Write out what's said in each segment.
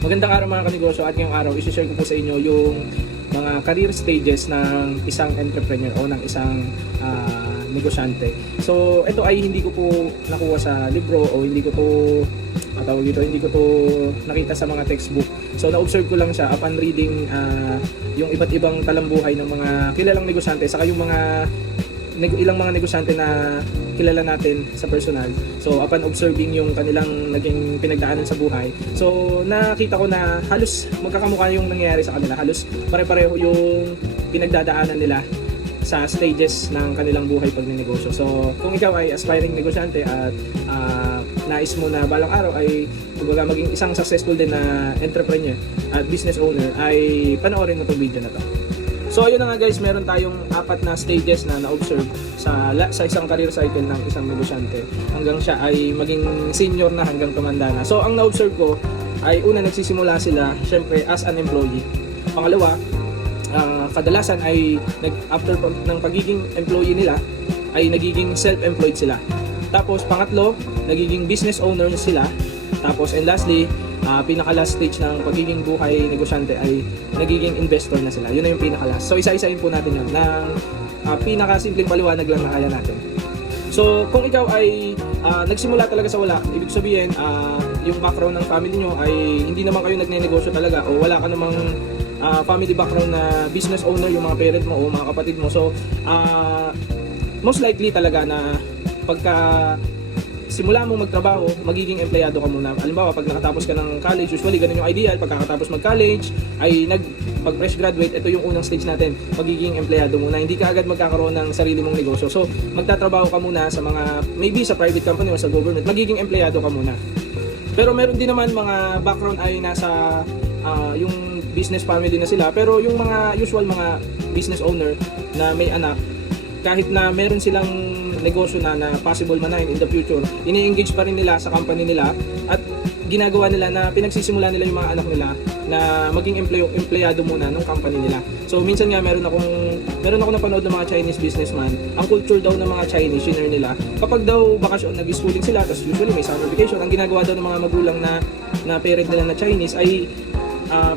Magandang araw mga kanegosyo, at ngayong araw isi-share ko po sa inyo yung mga career stages ng isang entrepreneur o ng isang negosyante. So ito ay hindi ko po nakuha sa libro o hindi ko to hindi ko to nakita sa mga textbook. So na-observe ko lang siya upon reading yung iba't ibang talambuhay ng mga kilalang negosyante saka yung mga ilang mga negosyante na kilala natin sa personal. So upon observing yung kanilang naging pinagdaanan sa buhay, so nakita ko na halos magkakamukha yung nangyayari sa kanila. Halos pare-pareho yung pinagdadaanan nila sa stages ng kanilang buhay pag ninegosyo. So kung ikaw ay aspiring negosyante at nais mo na balang araw ay maging isang successful din na entrepreneur at business owner, ay panoorin mo itong video na to. So ayun na nga guys, meron tayong 4 na stages na na-observe sa isang career cycle ng isang negosyante hanggang siya ay maging senior na, hanggang tumanda na. So ang na-observe ko ay una, nagsisimula sila syempre as an employee. Pangalawa, kadalasan ay after ng pagiging employee nila ay nagiging self-employed sila. Tapos pangatlo, nagiging business owner sila. Tapos and lastly, pinaka-last stage ng pagiging buhay negosyante ay nagiging investor na sila. Yun na yung pinaka-last. So isa-isahin po natin yun ng pinaka-simpleng paliwanag lang na kaya natin. So kung ikaw ay nagsimula talaga sa wala, ibig sabihin yung background ng family nyo ay hindi naman kayo nagne-negosyo talaga, o wala ka namang family background na business owner yung mga parent mo o mga kapatid mo. So most likely talaga na pagka simula mo magtrabaho, magiging empleyado ka muna. Halimbawa, pag nakatapos ka ng college, usually ganun yung ideal, pagkatapos mag-college, ay pag fresh graduate, ito yung unang stage natin, magiging empleyado muna. Hindi ka agad magkakaroon ng sarili mong negosyo. So, magtatrabaho ka muna sa mga, maybe sa private company o sa government, magiging empleyado ka muna. Pero meron din naman mga background ay nasa yung business family na sila, pero yung mga usual mga business owner na may anak, kahit na meron silang negosyo na possible manahin in the future, ini-engage pa rin nila sa company nila at ginagawa nila na pinagsisimula nila yung mga anak nila na maging empleyado muna ng company nila. So minsan nga meron ako napanood ng mga Chinese businessman, ang culture daw ng mga Chinese, shiner nila, kapag daw bakasyon, nag-schooling sila, tapos usually may summer vacation, ang ginagawa daw ng mga magulang na parent nila na Chinese ay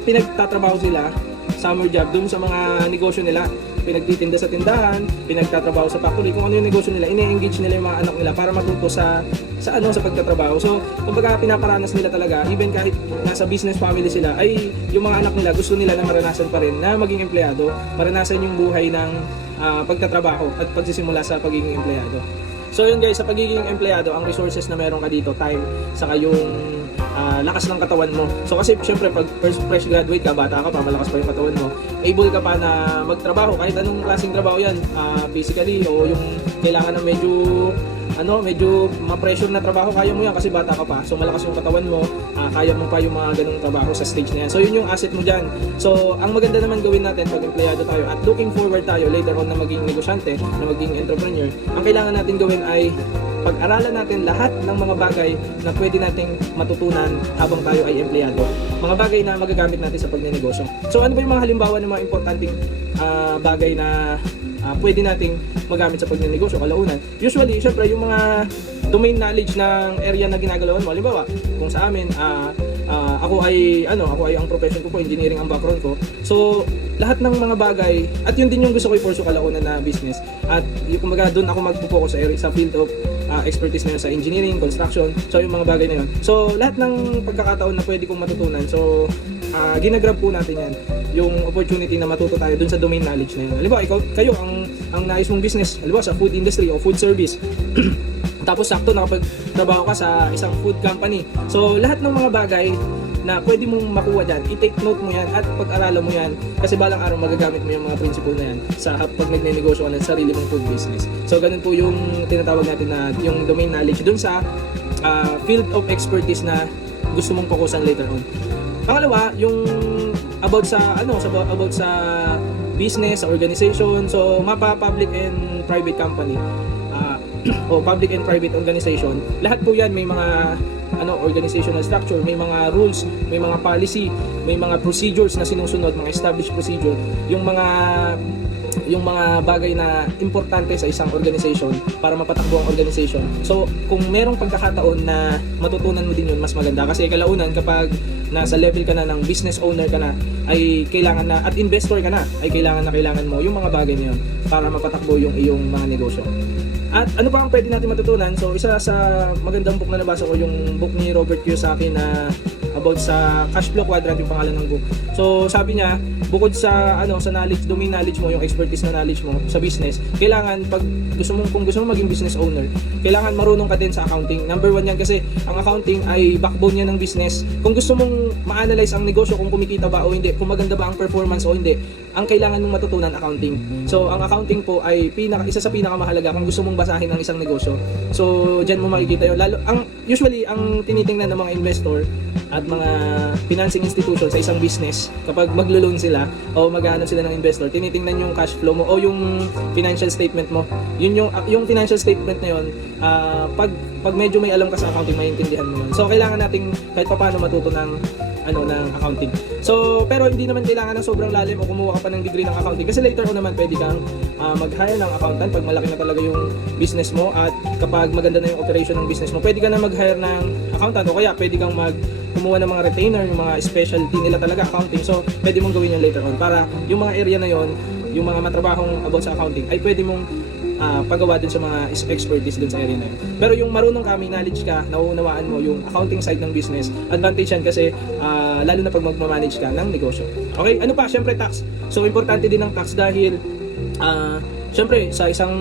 pinagtatrabaho sila, summer job dun sa mga negosyo nila, pinagtitinda sa tindahan, pinagtatrabaho sa factory, kung ano yung negosyo nila, ini-engage nila yung mga anak nila para matuto sa pagtatrabaho. So, kumbaga pinaparanas nila talaga, even kahit nasa business family sila, ay yung mga anak nila gusto nila na maranasan pa rin na maging empleyado, maranasan yung buhay ng pagtatrabaho at pagsisimula sa pagiging empleyado. So yun guys, sa pagiging empleyado, ang resources na meron ka dito, time, saka yung lakas ng katawan mo. So kasi syempre pag fresh graduate ka, bata ka pa, malakas pa yung katawan mo, able ka pa na magtrabaho kahit anong klaseng trabaho yan, basically, o yung kailangan ng medyo ma-pressure na trabaho, kaya mo yan kasi bata ka pa. So malakas yung katawan mo, kaya mo pa yung mga ganung trabaho sa stage na yan. So yun yung asset mo dyan. So ang maganda naman gawin natin pag empleyado tayo at looking forward tayo later on na maging negosyante, na maging entrepreneur, ang kailangan natin gawin ay pag-aralan natin lahat ng mga bagay na pwede nating matutunan habang tayo ay empleyado. Mga bagay na magagamit natin sa pagnenegosyo. So ano ba yung mga halimbawa ng mga importanteng bagay na pwede nating magamit sa pagnenegosyo kalaunan? Usually, syempre yung mga domain knowledge ng area na ginagalawan mo. Halimbawa, kung sa amin, ako ay ang profession ko po, engineering ang background ko. So, lahat ng mga bagay, at yun din yung gusto ko i-pursue kalaunan na business. At yung kumbaga doon ako magpo-focus sa field of expertise na yun, sa engineering, construction, so yung mga bagay na yun. So, lahat ng pagkakataon na pwede kong matutunan, so, ginagrab po natin yan, yung opportunity na matuto tayo dun sa domain knowledge na yun. Halimbawa, kayo, ang nais mong business, halimbawa sa food industry o food service, tapos sakto nakapagtrabaho ka sa isang food company. So, lahat ng mga bagay na pwede mong makuha dyan, i-take note mo yan at pag-aralan mo yan, kasi balang araw magagamit mo yung mga principle na yan sa pag nagnenegosyo ka ng sarili mong food business. So ganun po yung tinatawag natin na yung domain knowledge dun sa field of expertise na gusto mong focusan later on. Pangalawa, yung about sa business, sa organization, so public and private company o public and private organization, lahat po yan may mga organizational structure, may mga rules, may mga policy, may mga procedures na sinusunod, mga established procedure. Yung mga yung mga bagay na importante sa isang organization para mapatakbo ang organization. So, kung merong pagkakataon na matutunan mo din yun, mas maganda. Kasi kalaunan, kapag nasa level ka na ng business owner ka na, ay kailangan na, at investor ka na, ay kailangan mo yung mga bagay na yun para mapatakbo yung iyong mga negosyo. At ano pa ang pwede natin matutunan? So, isa sa magandang book na nabasa ko, yung book ni Robert Kiyosaki na about sa cash flow quadrant, yung pangalan ng book. So, sabi niya, bukod sa sa knowledge, domain knowledge mo, yung expertise na knowledge mo sa business, kailangan kung gusto mo maging business owner, kailangan marunong ka din sa accounting. Number 1 yan kasi ang accounting ay backbone yan ng business. Kung gusto mong ma-analyze ang negosyo, kung kumikita ba o hindi, kung maganda ba ang performance o hindi, ang kailangan mong matutunan accounting. So, ang accounting po ay isa sa pinakamahalaga kung gusto mong basahin ang isang negosyo. So, diyan mo makikita 'yon. Lalo usually ang tinitingnan ng mga investor at mga financing institution sa isang business, kapag maglo-loan sila o maghahanap sila ng investor, tinitingnan yung cash flow mo o yung financial statement mo. Yun yung financial statement na yun, pag medyo may alam ka sa accounting, maiintindihan mo yun. So, kailangan nating kahit paano matuto ng accounting. So, pero hindi naman kailangan ng sobrang lalim o kumuha ka pa ng degree ng accounting, kasi later on naman pwede kang mag-hire ng accountant pag malaki na talaga yung business mo, at kapag maganda na yung operation ng business mo, pwede ka na mag-hire ng accountant, o kaya pwede kang kumuha ng mga retainer, yung mga specialty nila talaga accounting. So, pwede mong gawin yun later on para yung mga area na yon, yung mga matrabahong about sa accounting, ay pwede mong pagawa din sa mga expertise din sa area na yun. Pero yung marunong ka, may knowledge ka, nauunawaan mo yung accounting side ng business, advantage yan kasi lalo na pag magmamanage ka ng negosyo. Okay, ano pa? Syempre tax. So, importante din ang tax dahil syempre sa isang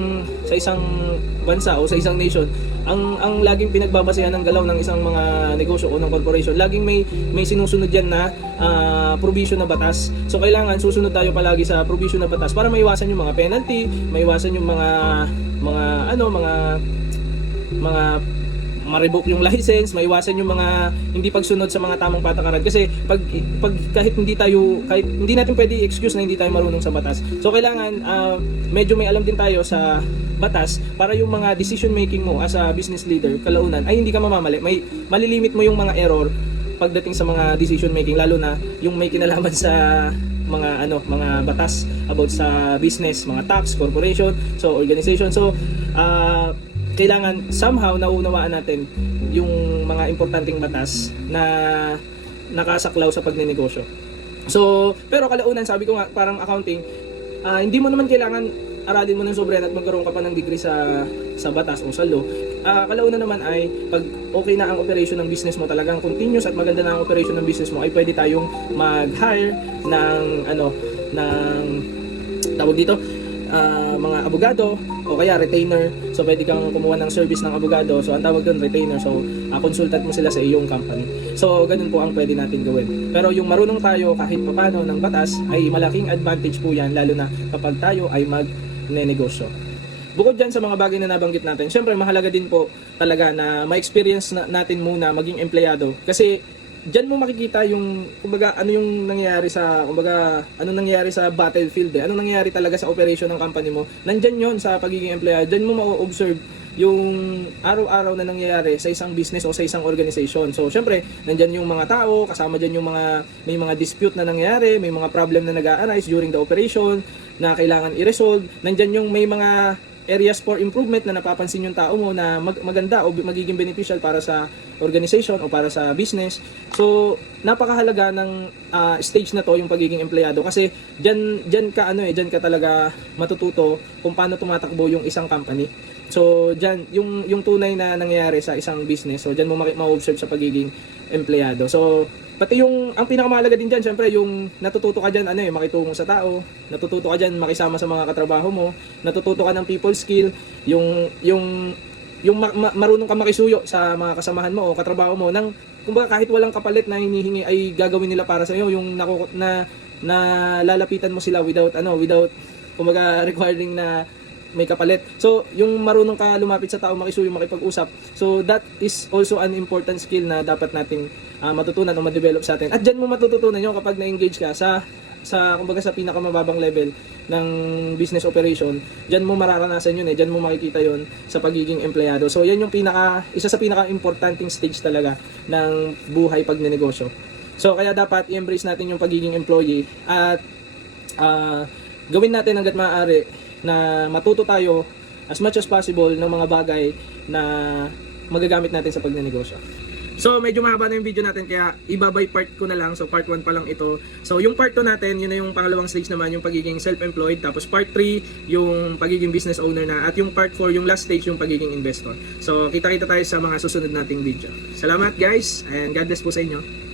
bansa o sa isang nation, ang laging pinagbabasehan ng galaw ng isang mga negosyo o ng corporation, laging may sinusunod yan na provision na batas. So, kailangan susunod tayo palagi sa provision na batas para maiwasan yung mga penalty, maiwasan yung mga ma-revoke yung license, maiwasan yung mga hindi pagsunod sa mga tamang patakaran. Kasi pag kahit hindi natin pwede excuse na hindi tayo marunong sa batas. So, kailangan medyo may alam din tayo sa batas para yung mga decision making mo as a business leader kalaunan ay hindi ka mamamali. Malilimit mo yung mga error pagdating sa mga decision making, lalo na yung may kinalaman sa mga batas about sa business, mga tax, corporation, so organization. So, kailangan somehow naunawaan natin yung mga importanteng batas na nakasaklaw sa pagnenegosyo. So, pero kalaunan, sabi ko nga, parang accounting, hindi mo naman kailangan aralin mo ng sobra at magkaroon ka pa ng degree sa batas o sa law. Kalaunan naman ay pag okay na ang operation ng business mo, talagang continuous at maganda na ang operation ng business mo, ay pwede tayong mag-hire ng tawag dito, mga abogado o kaya retainer. So, pwede kang kumuha ng service ng abogado. So, ang tawag doon retainer. So, consultant mo sila sa iyong company. So, ganun po ang pwede natin gawin. Pero yung marunong tayo kahit paano ng batas, ay malaking advantage po yan, lalo na kapag tayo ay magnenegosyo. Bukod dyan sa mga bagay na nabanggit natin, syempre mahalaga din po talaga na ma-experience natin muna maging empleyado. Kasi diyan mo makikita yung ano nangyayari sa battlefield, ano nangyayari talaga sa operation ng company mo. Nandiyan 'yon sa pagiging empleyado. Diyan mo ma-observe yung araw-araw na nangyayari sa isang business o sa isang organization. So, syempre, nandiyan yung mga tao, kasama diyan yung may mga dispute na nangyayari, may mga problem na nag-a-arise during the operation na kailangan i-resolve. Nandiyan yung may mga areas for improvement na napapansin yung tao mo na maganda o magiging beneficial para sa organization o para sa business. So, napakahalaga ng stage na to, yung pagiging empleyado, kasi diyan ka talaga matututo kung paano tumatakbo yung isang company. So, diyan yung tunay na nangyayari sa isang business. So, diyan mo ma-observe sa pagiging empleyado. So, pati ang pinakamahalaga din diyan, syempre, yung natututo ka diyan makitungo sa tao, natututo ka diyan makisama sa mga katrabaho mo, natututo ka ng people skill, marunong ka makisuyo sa mga kasamahan mo o katrabaho mo, nang kumbaga kahit walang kapalit na hinihingi ay gagawin nila para sa iyo, yung na lalapitan mo sila without kumbaga requiring na may kapalit. So, yung marunong ka lumapit sa tao, makisuyo, makipag-usap. So, that is also an important skill na dapat nating matutunan o ma-develop sa atin. At diyan mo matututunan yun kapag na-engage ka sa kumbaga sa pinakamababang level ng business operation. Diyan mo mararanasan yun diyan mo makikita yun sa pagiging empleyado. So, yan yung isa sa pinaka-importanting stage talaga ng buhay pagnenegosyo. So, kaya dapat i-embrace natin yung pagiging employee at gawin natin hangga't maaari na matuto tayo as much as possible ng mga bagay na magagamit natin sa pagnenegosyo. So medyo mahaba na yung video natin kaya ibabay part ko na lang. So part 1 pa lang ito. So yung part 2 natin, yun na yung pangalawang stage naman, yung pagiging self-employed. Tapos part 3, yung pagiging business owner na. At yung part 4, yung last stage, yung pagiging investor. So kita-kita tayo sa mga susunod nating video. Salamat guys and God bless po sa inyo.